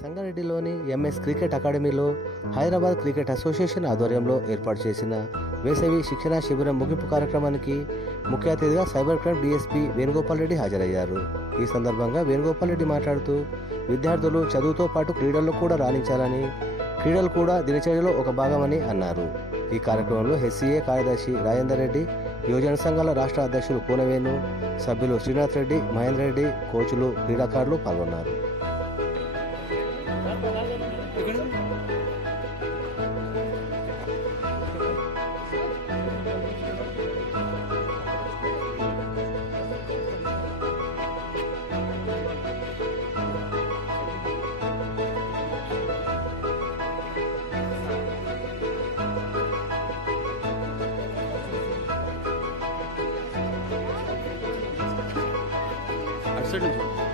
సంగారెడ్డిలోని MS cricket అకాడమీలో Hyderabad cricket association ఆధ్వర్యంలో ఏర్పాటు చేసిన వేసవి శిక్షణ శిబిరం ముగింపు కార్యక్రమానికి ముఖ్య అతిథిగా cyber crime DSP Venugopal Reddy హాజరయ్యారు. ఈ సందర్భంగా వేణుగోపాల్ రెడ్డి మాట్లాడుతూ విద్యార్థులు చదువుతో పాటు క్రీడల్లో కూడా రాణించాలని క్రీడలు కూడా దినచర్యలో ఒక భాగమని అన్నారు. ఈ కార్యక్రమంలో హెచ్సిఏ కార్యదర్శి రాజేందర్ రెడ్డి యువజన సంఘాల రాష్ట్ర అధ్యక్షులు కూనవేణు సభ్యులు శ్రీనాథ్ రెడ్డి మహేందర్ రెడ్డి కోచ్లు క్రీడాకారులు పాల్గొన్నారు. Certainly.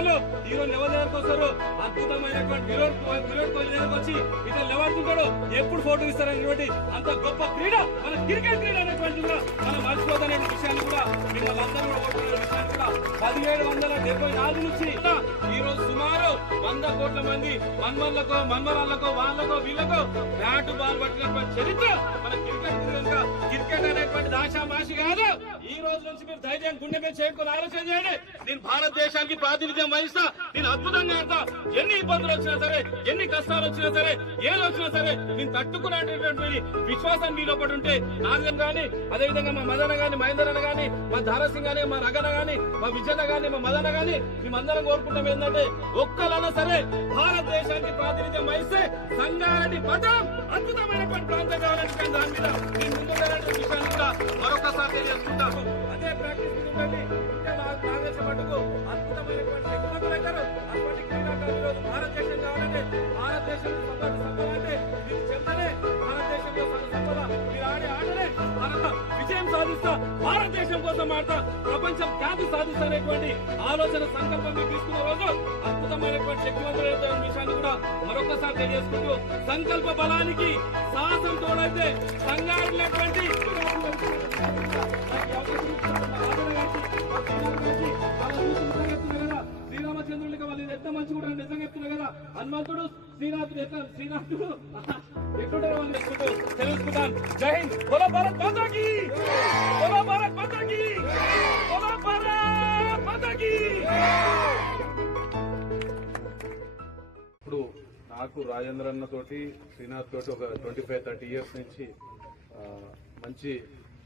వాళ్ళు హీరోలు ఎవరి దగ్గరకు వస్తారు. అద్భుతమైనటువంటి విరోడ్ విరాట్ కోహ్లీ దగ్గరకు వచ్చి ఇతను నిలబడుతుంటాడు. ఎప్పుడు ఫోటో ఇస్తారనేటువంటి అంత గొప్ప క్రీడ మన క్రికెట్ క్రీడ అనేటువంటి కూడా మనం మర్చిపోదనే విషయాన్ని కూడా మీరు అందరూ కూడా ఓటుకునే విషయాన్ని కూడా పదిహేడు వందల డెబ్బై నాలుగు నుంచి ఈ రోజు సుమారు వంద కోట్ల మంది మన్మన్లకో మన్మరాళ్ళకో వాళ్ళకో వీళ్ళకో బ్యాట్ బాల్ పట్టినటువంటి చరిత్ర మన క్రికెట్ క్రికెట్ అనేటువంటి దాషామాషి కాదు. ఈ రోజు నుంచి మీరు ధైర్యం గుండె మీద చేసుకుని ఆలోచన చేయండి. నేను భారతదేశానికి ప్రాతినిధ్యం వహిస్తా నేను అద్భుతంగా ఆడతా. ఎన్ని ఇబ్బందులు వచ్చినా సరే ఎన్ని కష్టాలు వచ్చినా సరే ఏది వచ్చినా సరే నేను తట్టుకునేటటువంటి విశ్వాసం మీలో ఒకటి ఉంటే నాగం గాని అదేవిధంగా మా మదన గాని మహేందర్ అన్న గాని మా ధారసింగ్ గాని మా రగన గాని మా విజయన గాని మా మదన గాని మేమందరం కోరుకుంటాం ఏంటంటే ఒక్కలన్నా సరే భారతదేశానికి ప్రాతినిధ్యం వహిస్తే సంగారెడ్డి పదం అద్భుతమైనటువంటి ప్రాంతం కావాలని దాని మీద మరొకసారి తెలియజేసుకుంటాను. అదే ప్రాక్టీస్ ఇంకా మటుకు అద్భుతమైనటువంటి అటువంటి క్రీడాకారులు ఈరోజు భారతదేశం కావాలంటే భారతదేశం సంపద సంపద అంటే చెందనే భారతదేశంలో సంపద మీరు ఆడే ఆటలే. భారత విజయం సాధిస్తా భారతదేశం కోసం ఆడతా ప్రపంచం ఖ్యాతి సాధిస్తానేటువంటి ఆలోచన సంకల్పం మీరు తీసుకున్న రోజు అద్భుతమైనటువంటి శక్తివంతులైన విషయాన్ని కూడా మరొకసారి తెలియజేసుకుంటూ సంకల్ప బలానికి సాహసం తోడైతే సంగాడినటువంటి శ్రీరామచంద్రుడికి వాళ్ళు ఎంత మంచి కూడా నిజంగా చెప్తున్నా కదా. హనుమంతుడు శ్రీనాథుడు ఎట్లా? శ్రీనాథుడు? ఎట్లుంటారో వాళ్ళు తెలుసుకుంటాను. జై హింద్. బోలో భారత్ మాతాకి! బోలో భారత్ మాతాకి! బోలో భారత్ మాతాకి! ఇప్పుడు నాకు రాజేంద్ర అన్న తోటి శ్రీనాథ్ తోటి ఒక ట్వంటీ ఫైవ్ థర్టీ ఇయర్స్ నుంచి మంచి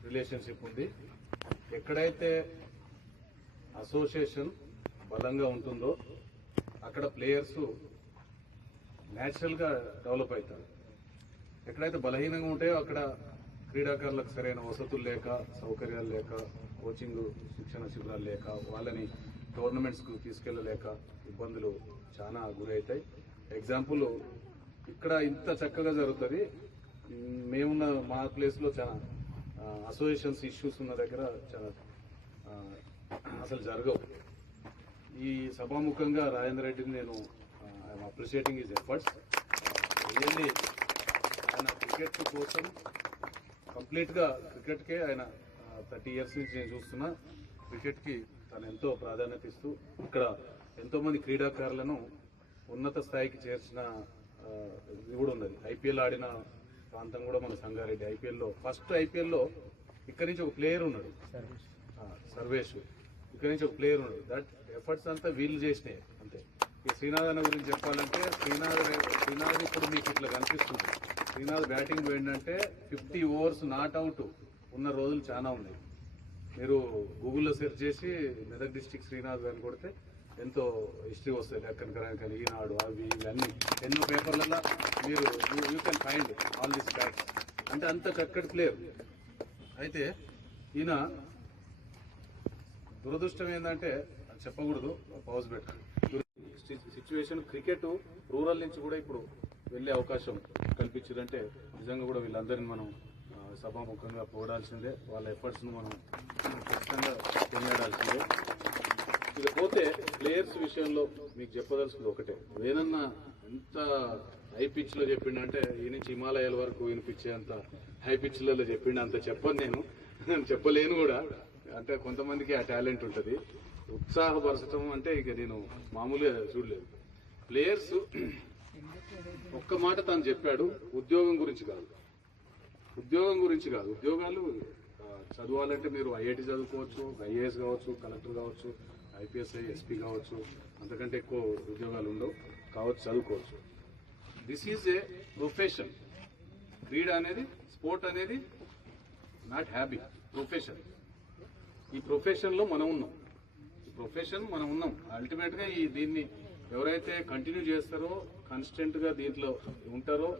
రిలేషన్షిప్ ఉంది. ఎక్కడైతే అసోసియేషన్ బలంగా ఉంటుందో అక్కడ ప్లేయర్స్ న్యాచురల్గా డెవలప్ అవుతారు. ఎక్కడైతే బలహీనంగా ఉంటాయో అక్కడ క్రీడాకారులకు సరైన వసతులు లేక సౌకర్యాలు లేక కోచింగ్ శిక్షణ శిబిరాలు లేక వాళ్ళని టోర్నమెంట్స్కు తీసుకెళ్ళలేక ఇబ్బందులు చాలా గురవుతాయి. ఎగ్జాంపుల్ ఇక్కడ ఇంత చక్కగా జరుగుతుంది. మేమున్న మా ప్లేస్లో చాలా అసోసియేషన్స్ ఇష్యూస్ ఉన్న దగ్గర చాలా అసలు జరగవు. ఈ సభాముఖంగా రాజేంద్ర రెడ్డిని నేను I'm appreciating his efforts really ఆయన క్రికెట్ కోసం కంప్లీట్గా క్రికెట్కే ఆయన థర్టీ ఇయర్స్ నుంచి నేను చూస్తున్నా. క్రికెట్కి తను ఎంతో ప్రాధాన్యత ఇస్తూ ఇక్కడ ఎంతోమంది క్రీడాకారులను ఉన్నత స్థాయికి చేర్చిన ఇది కూడా ఉన్నది. ఐపీఎల్ ఆడిన ప్రాంతం కూడా మన సంగారెడ్డి. ఐపీఎల్లో ఫస్ట్ ఐపీఎల్లో ఇక్కడి నుంచి ఒక ప్లేయర్ ఉన్నాడు. సర్వేష్. ఇక్కడి నుంచి ఒక ప్లేయర్ ఉండదు దట్ ఎఫర్ట్స్ అంతా వీళ్ళు చేసినాయి. అంతే. ఈ శ్రీనాథ్ అన్న గురించి చెప్పాలంటే శ్రీనాథ్ శ్రీనాథ్ ఇప్పుడు మీకు ఇట్లా కనిపిస్తుంది. శ్రీనాథ్ బ్యాటింగ్ పోయిందంటే ఫిఫ్టీ ఓవర్స్ నాట్ అవుట్ ఉన్న రోజులు చాలా ఉన్నాయి. మీరు గూగుల్లో సెర్చ్ చేసి మెదక్ డిస్టిక్ శ్రీనాథ్ అని కొడితే ఎంతో హిస్టరీ వస్తుంది లెక్కన కానీ ఈనాడు అవి ఇవన్నీ. ఎన్నో పేపర్లలో మీరు you can find all this bats అంటే అంత చక్కటి ప్లేయర్ అయితే ఈయన దురదృష్టం ఏంటంటే అది చెప్పకూడదు పౌజ్ పెట్టాలి సిచ్యువేషన్ క్రికెట్ రూరల్ నుంచి కూడా ఇప్పుడు వెళ్ళే అవకాశం కల్పించారంటే నిజంగా కూడా వీళ్ళందరినీ మనం సభాముఖంగా పోడాల్సిందే వాళ్ళ ఎఫర్ట్స్ను మనం ఖచ్చితంగా కొనియాడాల్సిందే. ఇకపోతే ప్లేయర్స్ విషయంలో మీకు చెప్పదలుచుకుంది ఒకటే. వేదన్న ఎంత హై పిచ్లో చెప్పిండంటే ఈ నుంచి హిమాలయాల వరకు వినిపించేంత హై పిచ్లలో చెప్పిండు అంత చెప్పను నేను. చెప్పలేను కూడా. అంటే కొంతమందికి ఆ టాలెంట్ ఉంటుంది. ఉత్సాహపరచడం అంటే ఇక నేను మామూలుగా చూడలేదు. ప్లేయర్స్ ఒక్క మాట తను చెప్పాడు ఉద్యోగం గురించి కాదు. ఉద్యోగం గురించి కాదు. ఉద్యోగాలు చదవాలంటే మీరు ఐఐటి చదువుకోవచ్చు ఐఏఎస్ కావచ్చు కలెక్టర్ కావచ్చు ఐపీఎస్ఐ ఎస్పీ కావచ్చు అంతకంటే ఎక్కువ ఉద్యోగాలు ఉండవు. కావచ్చు చదువుకోవచ్చు. దిస్ ఈజ్ ఏ ప్రొఫెషన్ క్రీడ అనేది స్పోర్ట్ అనేది నాట్ హ్యాబీ ప్రొఫెషన్ ఈ ప్రొఫెషన్లో మనం ఉన్నాం. ఈ ప్రొఫెషన్ మనం ఉన్నాం. అల్టిమేట్గా ఈ దీన్ని ఎవరైతే కంటిన్యూ చేస్తారో కన్స్టెంట్గా దీంట్లో ఉంటారో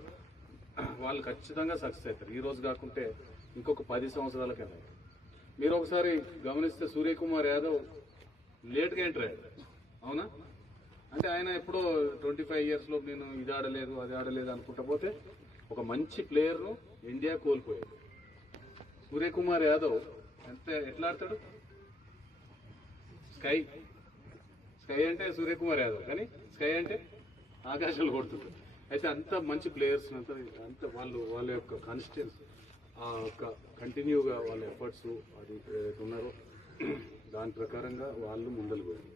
వాళ్ళు ఖచ్చితంగా సక్సెస్ అవుతారు. ఈ రోజు కాకుంటే ఇంకొక పది సంవత్సరాలకైనా మీరు ఒకసారి గమనిస్తే సూర్యకుమార్ యాదవ్ లేట్గా ఎంటర్ అయ్యాడు. అవునా? అంటే ఆయన ఎప్పుడో ట్వంటీ ఫైవ్ ఇయర్స్లో నేను ఇది ఆడలేదు అది ఆడలేదు అనుకుంటా పోతే ఒక మంచి ప్లేయర్ను ఇండియా కోల్పోయాడు. సూర్యకుమార్ యాదవ్ ఎంత ఎట్లా ఆడతాడు? స్కై. స్కై అంటే సూర్యకుమార్ యాదవ్ కానీ స్కై అంటే ఆకాశంలో కొడుతుంది అయితే అంత మంచి ప్లేయర్స్ అంత అంత వాళ్ళు వాళ్ళ యొక్క కాన్స్టెన్స్ ఆ యొక్క కంటిన్యూగా వాళ్ళ ఎఫర్ట్స్ అది ఉన్నారో దాని ప్రకారంగా వాళ్ళు ముందలు పోయారు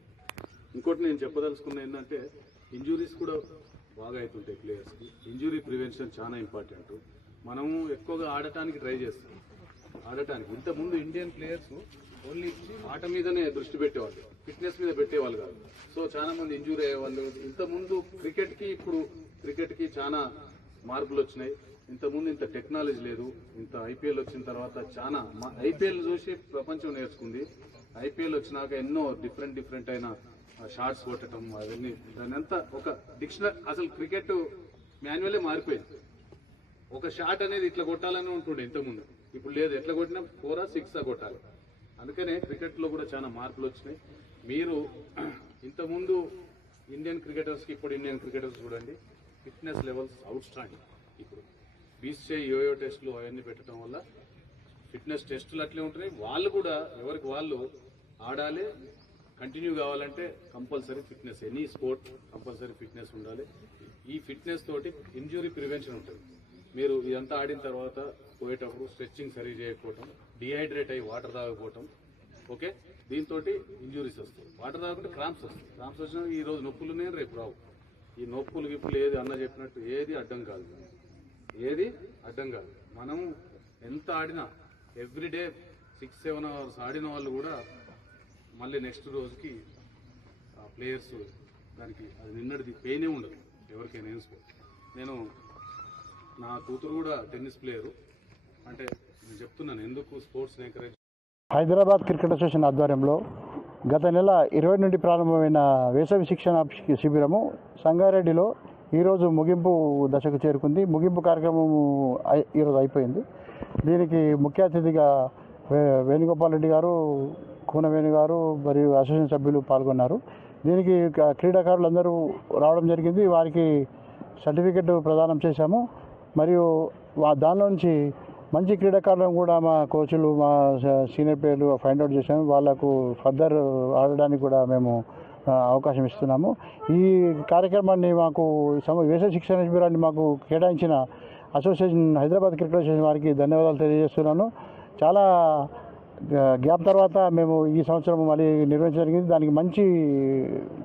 ఇంకోటి నేను చెప్పదలుచుకున్న ఏంటంటే ఇంజురీస్ కూడా బాగా అవుతుంటాయి ప్లేయర్స్కి ఇంజురీ ప్రివెన్షన్ చాలా ఇంపార్టెంట్ మనము ఎక్కువగా ఆడటానికి ట్రై చేస్తాం. ఆడటానికి. ఇంతకుముందు ఇండియన్ ప్లేయర్స్ ఓన్లీ ఆట మీదనే దృష్టి పెట్టేవాళ్ళు. ఫిట్నెస్ మీద పెట్టేవాళ్ళు కాదు. సో చాలా మంది ఇంజూరీ అయ్యేవాళ్ళు ఇంతకుముందు క్రికెట్కి ఇప్పుడు క్రికెట్కి చాలా మార్పులు వచ్చినాయి. ఇంతకుముందు ఇంత టెక్నాలజీ లేదు. ఇంత ఐపీఎల్ వచ్చిన తర్వాత చాలా ఐపీఎల్ చూసి ప్రపంచం నేర్చుకుంది. ఐపీఎల్ వచ్చినాక ఎన్నో డిఫరెంట్ డిఫరెంట్ అయిన షార్ట్స్ కొట్టడం అవన్నీ. దాని అంతా ఒక డిక్షనరీ అసలు క్రికెట్ మాన్యువలే మారిపోయింది. ఒక షాట్ అనేది ఇట్లా కొట్టాలని ఉంటుండే ఇంతకుముందు. ఇప్పుడు లేదు ఎట్లా కొట్టినా ఫోరా సిక్స్ కొట్టాలి. అందుకనే క్రికెట్లో కూడా చాలా మార్పులు వచ్చినాయి. మీరు ఇంతకుముందు ఇండియన్ క్రికెటర్స్కి ఇప్పుడు ఇండియన్ క్రికెటర్స్ చూడండి ఫిట్నెస్ లెవెల్స్ అవుట్ స్టాండింగ్ ఇప్పుడు బీసీఐ యోయో టెస్టులు అవన్నీ పెట్టడం వల్ల ఫిట్నెస్ టెస్టులు అట్లే ఉంటున్నాయి. వాళ్ళు కూడా ఎవరికి వాళ్ళు ఆడాలి కంటిన్యూ కావాలంటే compulsory fitness any sport compulsory fitness ఉండాలి. ఈ ఫిట్నెస్ తోటి ఇంజురీ ప్రివెన్షన్ ఉంటుంది. మీరు ఇదంతా ఆడిన తర్వాత పోయేటప్పుడు స్ట్రెచ్చింగ్ సరి చేయకపోవటం డిహైడ్రేట్ అయ్యి వాటర్ తాగకపోవటం ఓకే? దీంతో ఇంజురీస్ వస్తాయి. వాటర్ తాగకుండా క్రాంప్స్ వస్తాయి. క్రాంప్స్ వచ్చినా ఈ రోజు నొప్పులు నేను రేపు రావు. ఈ నొప్పులు గిప్పులు ఏది అన్న చెప్పినట్టు ఏది అడ్డం కాదు. ఏది అడ్డం కాదు. మనం ఎంత ఆడినా ఎవ్రీడే సిక్స్ సెవెన్ అవర్స్ ఆడిన వాళ్ళు కూడా మళ్ళీ నెక్స్ట్ రోజుకి ఆ ప్లేయర్స్ దానికి అది నిన్నటిది పెయినే ఉండదు. ఎవరికైనా ఏం నేను నా కూతురు కూడా టెన్నిస్ ప్లేయరు అంటే చెప్తున్నాను ఎందుకు ఎంకరేజ్ హైదరాబాద్ క్రికెట్ అసోసియేషన్ ఆధ్వర్యంలో గత నెల ఇరవై నుండి ప్రారంభమైన వేసవి శిక్షణ శిబిరము సంగారెడ్డిలో ఈరోజు ముగింపు దశకు చేరుకుంది. ముగింపు కార్యక్రమం ఈరోజు అయిపోయింది. దీనికి ముఖ్య అతిథిగా వేణుగోపాల్ రెడ్డి గారు కూనవేణి గారు మరియు అసోసియేషన్ సభ్యులు పాల్గొన్నారు. దీనికి క్రీడాకారులందరూ రావడం జరిగింది. వారికి సర్టిఫికెట్ ప్రదానం చేశాము. మరియు దానిలో నుంచి మంచి క్రీడాకారులను కూడా మా కోచ్లు మా సీనియర్ ప్లేయర్లు ఫైండ్ అవుట్ చేశాము. వాళ్ళకు ఫర్దర్ ఆడడానికి కూడా మేము అవకాశం ఇస్తున్నాము. ఈ కార్యక్రమాన్ని మాకు సమ వేసవి శిక్షణ శిబిరాన్ని మాకు కేటాయించిన అసోసియేషన్ హైదరాబాద్ క్రికెట్ అసోసియేషన్ వారికి ధన్యవాదాలు తెలియజేస్తున్నాను. చాలా గ్యాప్ తర్వాత మేము ఈ సంవత్సరం మళ్ళీ నిర్వహించడం జరిగింది. దానికి మంచి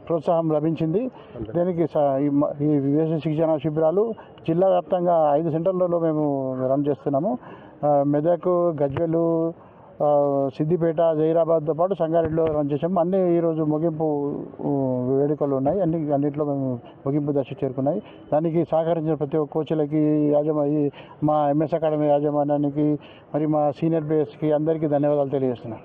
ప్రోత్సాహం లభించింది. దీనికి స- ఈ మ- విదేశీ శిక్షణ శిబిరాలు జిల్లా వ్యాప్తంగా ఐదు సెంటర్లలో మేము రన్ చేస్తున్నాము. మెదక్ గజ్వెలు సిద్దిపేట జైరాబాద్తో పాటు సంగారెడ్డిలో రన్ చేసాము అన్ని ఈరోజు ముగింపు వేడుకలు ఉన్నాయి. అన్ని అన్నింటిలో మేము ముగింపు దశ చేరుకున్నాయి. దానికి సహకరించిన ప్రతి ఒక్క కోచ్లకి యాజమా మా ఎంఎస్ అకాడమీ యాజమాన్యానికి మరి మా సీనియర్ ప్లేయర్స్కి అందరికీ ధన్యవాదాలు తెలియజేస్తున్నాను.